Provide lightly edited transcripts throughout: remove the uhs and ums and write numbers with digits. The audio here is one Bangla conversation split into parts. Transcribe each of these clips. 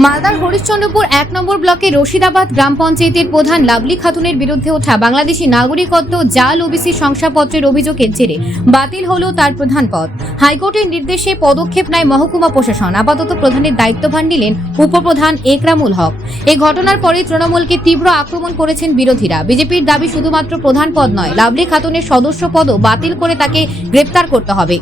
মালদার হরিশ্চন্দ্রপুর ১ নম্বর ব্লকের রশিদাবাদ গ্রাম পঞ্চায়েতের প্রধান লাভলি খাতুনের বিরুদ্ধে ওঠা বাংলাদেশি নাগরিকত্ব জাল ওবিসি শংসাপত্রের অভিযোগের জেরে বাতিল হলো তার প্রধান পদ। হাইকোর্টের নির্দেশে পদক্ষেপ নেয় মহকুমা প্রশাসন। আপাতত প্রধানের দায়িত্বভার নিলেন উপপ্রধান একরামুল হক। এই ঘটনার পরে তৃণমূলকে তীব্র আক্রমণ করেছেন বিরোধীরা। বিজেপির দাবি শুধুমাত্র প্রধান পদ নয়, লাভলি খাতুনের সদস্য পদও বাতিল করে তাকে গ্রেপ্তার করতে হবে।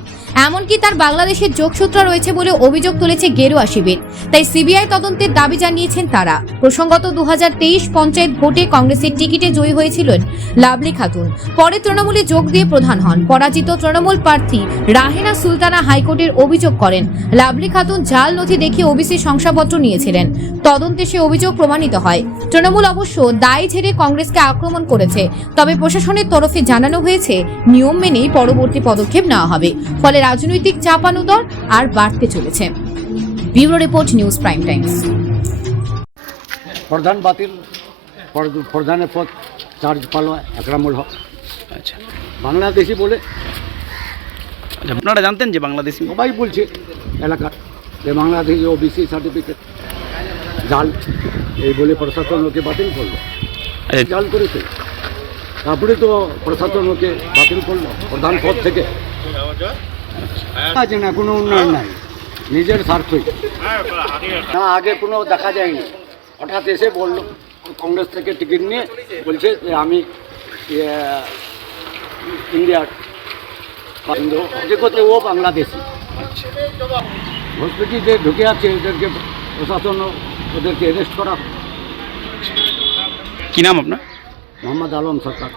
এমনকি তার বাংলাদেশের যোগসূত্র রয়েছে বলে অভিযোগ তুলেছে গেরুয়া শিবির। তাই সিবিআই তদন্তের দাবি জানিয়েছেন তারা। প্রসঙ্গত 2023 পঞ্চায়েত ভোটে কংগ্রেসের টিকিটে জয়ী হয়েছিলেন লাভলি খাতুন। পরে তৃণমূলে যোগ দিয়ে প্রধান হন। পরাজিত তৃণমূল প্রার্থী রাহেনা সুলতানা হাইকোর্টের অভিযোগ করেন, লাভলি খাতুন জাল নথি দেখিয়ে ওবিসি শংসাপত্র নিয়েছিলেন। তদন্তে সে অভিযোগ প্রমাণিত হয়। তৃণমূল অবশ্য দায় ঝেড়ে কংগ্রেসকে আক্রমণ করেছে। তবে প্রশাসনের তরফে জানানো হয়েছে নিয়ম মেনেই পরবর্তী পদক্ষেপ নেওয়া হবে। ফলে রাজনৈতিক চাপানুতর আর বাড়তে চলেছে। Bureau report, news prime Times. প্রধান বাতিল, প্রধানের পদ চার্জ পাল একরামুল হক। আচ্ছা বাংলাদেশি বলে আচ্ছা, আপনারা জানতেন যে বাংলাদেশি? সবাই বলছে এলাকার যে বাংলাদেশি ওবিসি সার্টিফিকেট জাল, এই বলে প্রশাসন ওকে বাতিল করলো। আচ্ছা, জাল করেছে, তারপরে তো প্রশাসন ওকে বাতিল করলো প্রধান পদ থেকে। আছে না, কোনো উন্নয়ন নাই, নিজের স্বার্থই না। আগে কোনো দেখা যায়নি, হঠাৎ এসে বললো কংগ্রেস থেকে টিকিট নিয়ে বলছে যে আমি ইন্ডিয়ার হকিকতে ও বাংলাদেশি। হসপিটালে ঢুকে আছে, এদেরকে প্রশাসন ওদেরকে অ্যারেস্ট করা। কি নাম আপনার? মোহাম্মদ আলম সরকার।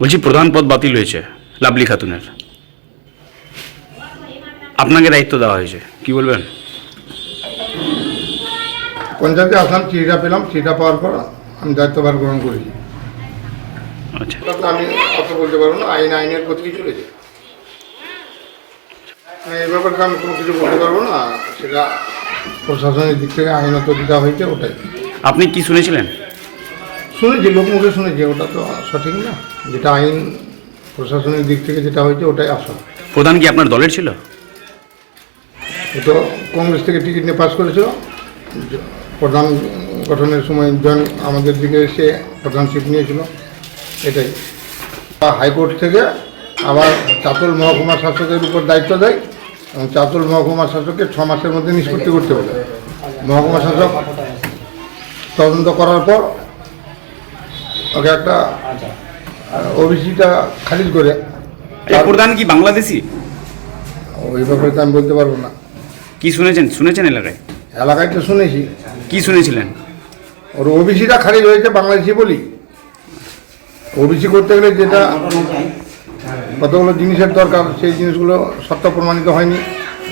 বলছি প্রধান পদ বাতিল হয়েছে লাভলি খাতুনের, আপনাকে দায়িত্ব দেওয়া হয়েছে, কি বলবেন? পঞ্চায়েতে আসলাম, চিঠিটা পেলাম, চিঠিটা পাওয়ার পর আমি দায়িত্বভার গ্রহণ করেছি। আচ্ছা, আমি অত বলতে পারবো না, আইনের গতিই চলেছে। এই ব্যাপারে আমি কোনো কিছু বলতে পারবো না, সেটা প্রশাসনের দিক থেকে আইনত যেটা হয়েছে ওটাই। আপনি কি শুনেছিলেন? শুনেছি, লোকমুখে শুনেছি, ওটা তো সঠিক না। যেটা আইন প্রশাসনের দিক থেকে যেটা হয়েছে ওটাই আসল। প্রধান কি আপনার দলের ছিল? ও তো কংগ্রেস থেকে টিকিট নিয়ে পাস করেছিল। প্রধান গঠনের সময় আমাদের দিকে এসে প্রধানশিপ নিয়েছিল, এটাই। হাইকোর্ট থেকে আবার চাতল মহকুমা শাসকের উপর দায়িত্ব দেয় এবং চাতল মহকুমা শাসককে 6 মাসের মধ্যে নিষ্পত্তি করতে বলে। মহকুমা শাসক তদন্ত করার পর ওকে একটা ওবিসিটা খারিজ করে। প্রধান কি বাংলাদেশি? ওই ব্যাপারে তো আমি বলতে পারবো না। কি শুনেছেন এলাকায়? এলাকায় তো শুনেছি। কি শুনেছিলেন? ওর ওবিসিটা খারিজ হয়েছে বাংলাদেশি বলি। ওবিসি করতে গেলে যেটা কতগুলো জিনিসের দরকার, সেই জিনিসগুলো সত্য প্রমাণিত হয়নি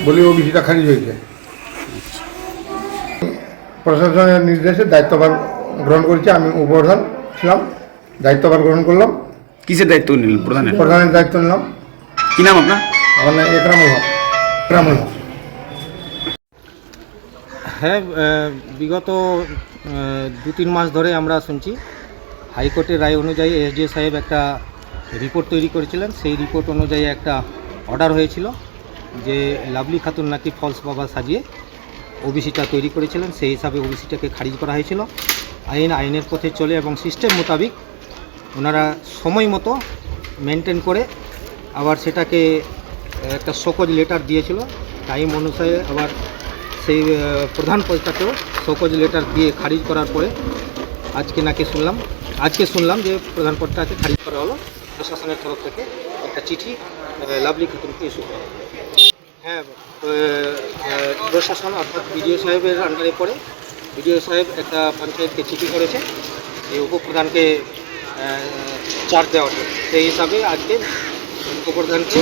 বলে ওবিসিটা খারিজ হয়েছে। প্রশাসনের নির্দেশে দায়িত্বভার গ্রহণ করেছি। আমি উপপ্রধান ছিলাম, দায়িত্বভার গ্রহণ করলাম। কিসের দায়িত্ব নিলেন প্রধানের? প্রধানের দায়িত্ব নিলাম। কি নাম আপনার? আমার নাম একরামুল হক। একরামুল হক। হ্যাঁ, বিগত 2-3 মাস ধরে আমরা শুনছি হাইকোর্টের রায় অনুযায়ী এসডিও সাহেব একটা রিপোর্ট তৈরি করেছিলেন। সেই রিপোর্ট অনুযায়ী একটা অর্ডার হয়েছিল যে লাভলি খাতুন নাকি ফলস বাবা সাজিয়ে ওবিসিটা তৈরি করেছিলেন। সেই হিসাবে ওবিসিটাকে খারিজ করা হয়েছিল। আইনের পথে চলে এবং সিস্টেম মোতাবিক ওনারা সময় মতো মেনটেন করে আবার সেটাকে একটা শোকজ লেটার দিয়েছিল। টাইম অনুসারে আবার সেই প্রধান পদটাকেও শোকজ লেটার দিয়ে খারিজ করার পরে আজকে শুনলাম যে প্রধান পদটাকে খারিজ করা হলো। প্রশাসনের তরফ থেকে একটা চিঠি লাভলি খাতুনকে ইস্যু করা হলো। হ্যাঁ, প্রশাসন অর্থাৎ বিডিও সাহেবের আন্ডারে পড়ে বিডিও সাহেব একটা পঞ্চায়েতকে চিঠি করেছে এই উপপ্রধানকে চার্জ দেওয়ার জন্য। সেই হিসাবে আজকে উপপ্রধানকে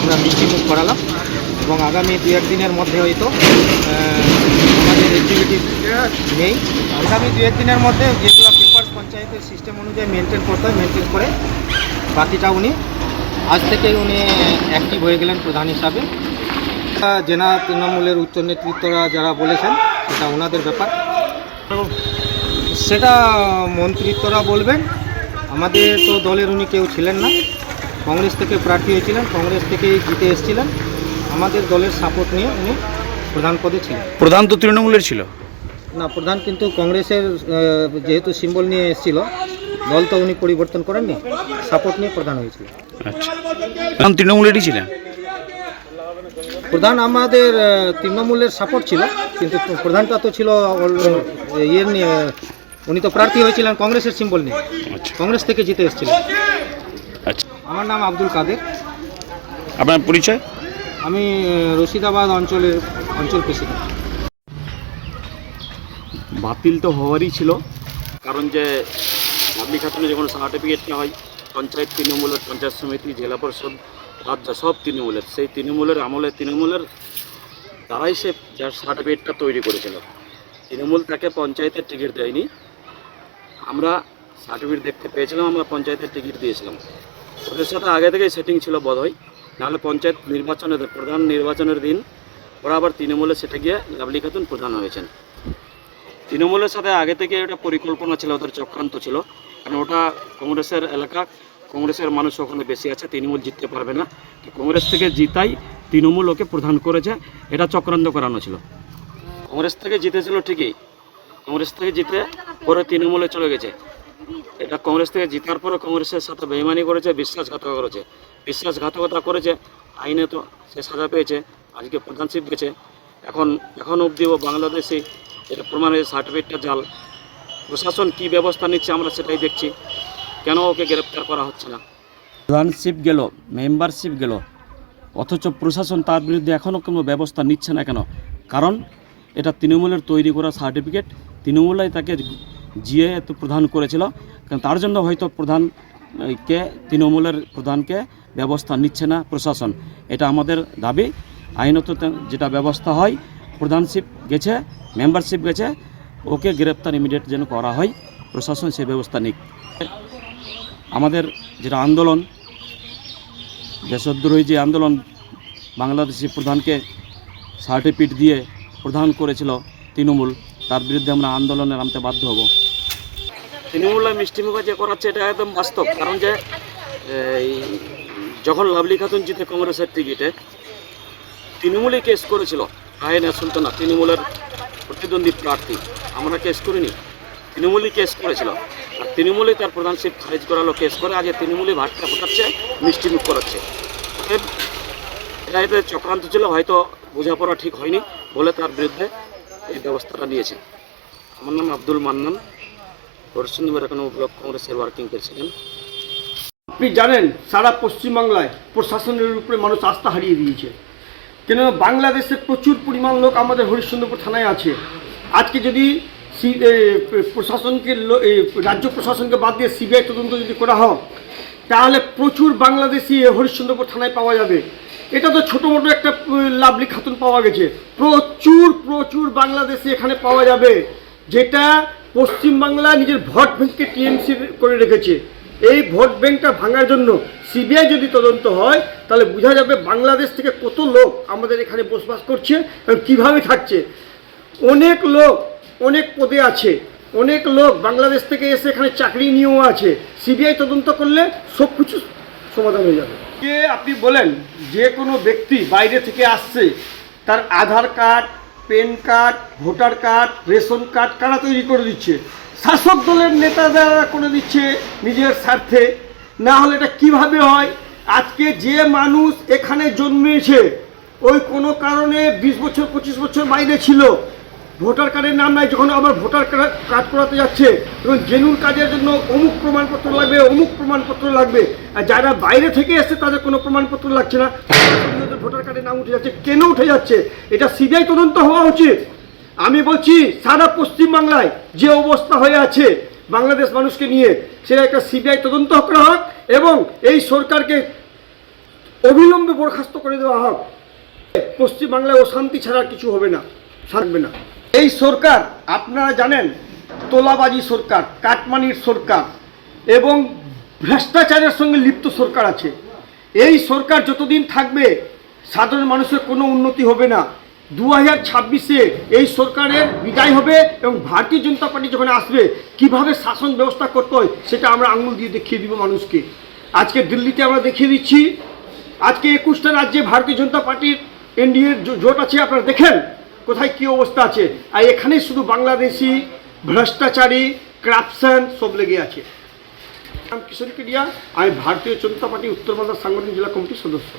আমরা মিষ্টিমুখ করালাম এবং আগামী 2-1 দিনের মধ্যে হয়তো আমাদের অ্যাক্টিভিটি নেই। আগামী 2-1 দিনের মধ্যে যেগুলো পেপার পঞ্চায়েতের সিস্টেম অনুযায়ী মেনটেন করতে হয় মেনটেন করে বাকিটা উনি আজ থেকেই উনি অ্যাক্টিভ হয়ে গেলেন প্রধান হিসাবে। জেলা তৃণমূলের উচ্চ নেতৃত্বরা যারা বলেছেন সেটা ওনাদের ব্যাপার, সেটা মন্ত্রিত্বরা বলবেন। আমাদের তো দলের উনি কেউ ছিলেন না, কংগ্রেস থেকে প্রার্থী হয়েছিলেন, কংগ্রেস থেকেই জিতে এসেছিলেন। আমাদের দলের সাপোর্ট নিয়ে উনি প্রধান পদে ছিলেন। প্রধান তো তৃণমূলের ছিল। না, প্রধান কিন্তু কংগ্রেসের যেহেতু সিম্বল নিয়ে এসেছিল, দল তো উনি পরিবর্তন করেননি, সাপোর্ট নিয়ে প্রধান হয়েছিল। আচ্ছা, প্রধান তৃণমূলেরই ছিলেন। প্রধান আমাদের তৃণমূলের সাপোর্ট ছিল, কিন্তু প্রধানটা তো ছিল ইয়ের নিয়ে, উনি তো প্রার্থী হয়েছিলেন কংগ্রেসের সিম্বল নিয়ে, আচ্ছা কংগ্রেস থেকে জিতে এসেছিলেন। আচ্ছা, আমার নাম আব্দুল কাদের, আপনার পরিচয়? আমি রশিদাবাদ অঞ্চল প্রেসিডেন্ট। বাতিল তো হওয়ারই ছিল, কারণ যে লাভলি খাতুনে যখন সার্টিফিকেটটা হয়, পঞ্চায়েত তৃণমূলের, পঞ্চায়েত সমিতি, জেলা পরিষদ, রাজ্য সব তৃণমূলের, সেই তৃণমূলের আমলে তৃণমূলের দ্বারাই সে যার সার্টিফিকেটটা তৈরি করেছিল। তৃণমূল তাকে পঞ্চায়েতের টিকিট দেয়নি, আমরা সার্টিফিকেট দেখতে পেয়েছিলাম, আমরা পঞ্চায়েতের টিকিট দিয়েছিলাম। ওদের সাথে আগে থেকেই সেটিং ছিল বোধহয়, নাহলে পঞ্চায়েত নির্বাচনের প্রধান নির্বাচনের দিন ওরা আবার তৃণমূলের সেটে গিয়ে লাভলি খাতুন প্রধান হয়েছেন। তৃণমূলের সাথে আগে থেকে এটা পরিকল্পনা ছিল, ওদের চক্রান্ত ছিল, কারণ ওটা কংগ্রেসের এলাকা, কংগ্রেসের মানুষ ওখানে বেশি আছে, তৃণমূল জিততে পারবে না, কংগ্রেস থেকে জিতাই তৃণমূল ওকে প্রধান করেছে, এটা চক্রান্ত করানো ছিল। কংগ্রেস থেকে জিতেছিল ঠিকই, কংগ্রেস থেকে জিতে পরে তৃণমূলে চলে গেছে। এটা কংগ্রেস থেকে জিতার পরে কংগ্রেসের সাথে বেইমানি করেছে, বিশ্বাসঘাতকতা করেছে, আইনে তো সে সাজা পেয়েছে, আজকে প্রধানশিপ গেছে। এখন অবধি ও বাংলাদেশে এটা প্রমাণের সার্টিফিকেটটা জাল। প্রশাসন কি ব্যবস্থা নিচ্ছে আমরা সেটাই দেখছি, কেন ওকে গ্রেপ্তার করা হচ্ছে না? প্রধানশিপ গেল, মেম্বারশিপ গেল, অথচ প্রশাসন তার বিরুদ্ধে এখনও কোনো ব্যবস্থা নিচ্ছে না কেন? কারণ এটা তৃণমূলের তৈরি করা সার্টিফিকেট, তৃণমূলাই তাকে জিয়ে প্রধান করেছিল, কারণ তার জন্য হয়তো প্রধানকে, তৃণমূলের প্রধানকে ব্যবস্থা নিচ্ছে না প্রশাসন। এটা আমাদের দাবি, আইনত যেটা ব্যবস্থা হয়, প্রধানশিপ গেছে, মেম্বারশিপ গেছে, ওকে গ্রেপ্তার ইমিডিয়েট যেন করা হয়, প্রশাসন সে ব্যবস্থা নিক। আমাদের যেটা আন্দোলন, দেশদ্রোহী যে আন্দোলন, বাংলাদেশি প্রধানকে সার্টিফিকেট দিয়ে প্রধান করেছিল তৃণমূল, তার বিরুদ্ধে আমরা আন্দোলনে নামতে বাধ্য হব। তৃণমূল মিষ্টিমুখ যে করাচ্ছে এটা একদম বাস্তব, কারণ যে যখন লাভলি খাতুন জিতে কংগ্রেসের টিকিটে, তৃণমূলই কেস করেছিল, রায়না সুলতানা তৃণমূলের প্রতিদ্বন্দ্বী প্রার্থী, আমরা কেস করিনি, তৃণমূলই কেস করেছিল, আর তৃণমূলই তার প্রধানশিপ খারিজ করালো কেস করে, আজ তৃণমূলই ভাটটা ফোটাচ্ছে, মিষ্টিমুখ করাচ্ছে। এটা এতে চক্রান্ত ছিল, হয়তো বোঝাপড়া ঠিক হয়নি বলে তার বিরুদ্ধে এই ব্যবস্থাটা নিয়েছে। আমার নাম আব্দুল মান্নান, হরিশ্চন্দ্র এখন ব্লক কংগ্রেসের ওয়ার্কিং প্রেসিডেন্ট। আপনি জানেন সারা পশ্চিমবাংলায় প্রশাসনের উপরে মানুষ আস্থা হারিয়ে দিয়েছে, কেন বাংলাদেশে প্রচুর পরিমাণ লোক আমাদের হরিশ্চন্দ্রপুর থানায় আছে। আজকে যদি প্রশাসনকে, রাজ্য প্রশাসনকে বাদ দিয়ে সিবিআই তদন্ত যদি করা হয়, তাহলে প্রচুর বাংলাদেশি হরিশ্চন্দ্রপুর থানায় পাওয়া যাবে। এটা তো ছোটো মোটো একটা লাভলি খাতুন পাওয়া গেছে, প্রচুর বাংলাদেশি এখানে পাওয়া যাবে, যেটা পশ্চিমবাংলা নিজের ভোট ব্যাংককে টিএমসি করে রেখেছে। এই ভোট ব্যাংকটা ভাঙার জন্য সিবিআই যদি তদন্ত হয়, তাহলে বোঝা যাবে বাংলাদেশ থেকে কত লোক আমাদের এখানে বসবাস করছে এবং কীভাবে থাকছে। অনেক লোক অনেক পদে আছে, অনেক লোক বাংলাদেশ থেকে এসে এখানে চাকরি নিয়েও আছে। সিবিআই তদন্ত করলে সব কিছু সমাধান হয়ে যাবে। যে আপনি বলেন যে কোনো ব্যক্তি বাইরে থেকে আসছে, তার Aadhaar card, PAN card, voter card, ration card কারা তৈরি করে দিচ্ছে? শাসক দলের নেতারা করে দিচ্ছে নিজের স্বার্থে, না হলে এটা কীভাবে হয়? আজকে যে মানুষ এখানে জন্মেছে, ওই কোনো কারণে 20 বছর 25 বছর বাইরে ছিল, ভোটার কার্ডের নাম নাই, যখন আবার ভোটার কার্ড করাতে যাচ্ছে তখন জেনুইন কাজের জন্য অমুক প্রমাণপত্র লাগবে, অমুক প্রমাণপত্র লাগবে, আর যারা বাইরে থেকে এসে তাদের কোনো প্রমাণপত্র লাগছে না, ভোটার কার্ডের নাম উঠে যাচ্ছে। কেন উঠে যাচ্ছে? এটা সিবিআই তদন্ত হওয়া উচিত। আমি বলছি সারা পশ্চিমবাংলায় যে অবস্থা হয়ে আছে বাংলাদেশ মানুষকে নিয়ে, সেটা একটা সিবিআই তদন্ত করা হোক এবং এই সরকারকে অবিলম্বে বরখাস্ত করে দেওয়া হোক। পশ্চিমবাংলায় অশান্তি ছাড়া কিছু হবে না, থাকবে না। এই সরকার আপনারা জানেন তোলাবাজি সরকার, কাটমানির সরকার এবং ভ্রষ্টাচারের সঙ্গে লিপ্ত সরকার আছে। এই সরকার যতদিন থাকবে সাধারণ মানুষের কোনো উন্নতি হবে না। 2026-এ এই সরকারের বিদায় হবে এবং ভারতীয় জনতা পার্টি যখন আসবে, কিভাবে শাসন ব্যবস্থা করতে হয় সেটা আমরা আঙুল দিয়ে দেখিয়ে দিব মানুষকে। আজকে দিল্লিতে আমরা দেখিয়ে দিচ্ছি, আজকে 21টা রাজ্যে ভারতীয় জনতা পার্টির এনডিএর জোট আছে, আপনারা দেখেন কোথায় কী অবস্থা আছে, আর এখানে শুধু বাংলাদেশি ভ্রষ্টাচারী করাপশন সব লেগে আছে। আমি কিশোর কেডিয়া, আমি ভারতীয় জনতা পার্টি উত্তর বাংলা সাংগঠনিক জেলা কমিটির সদস্য।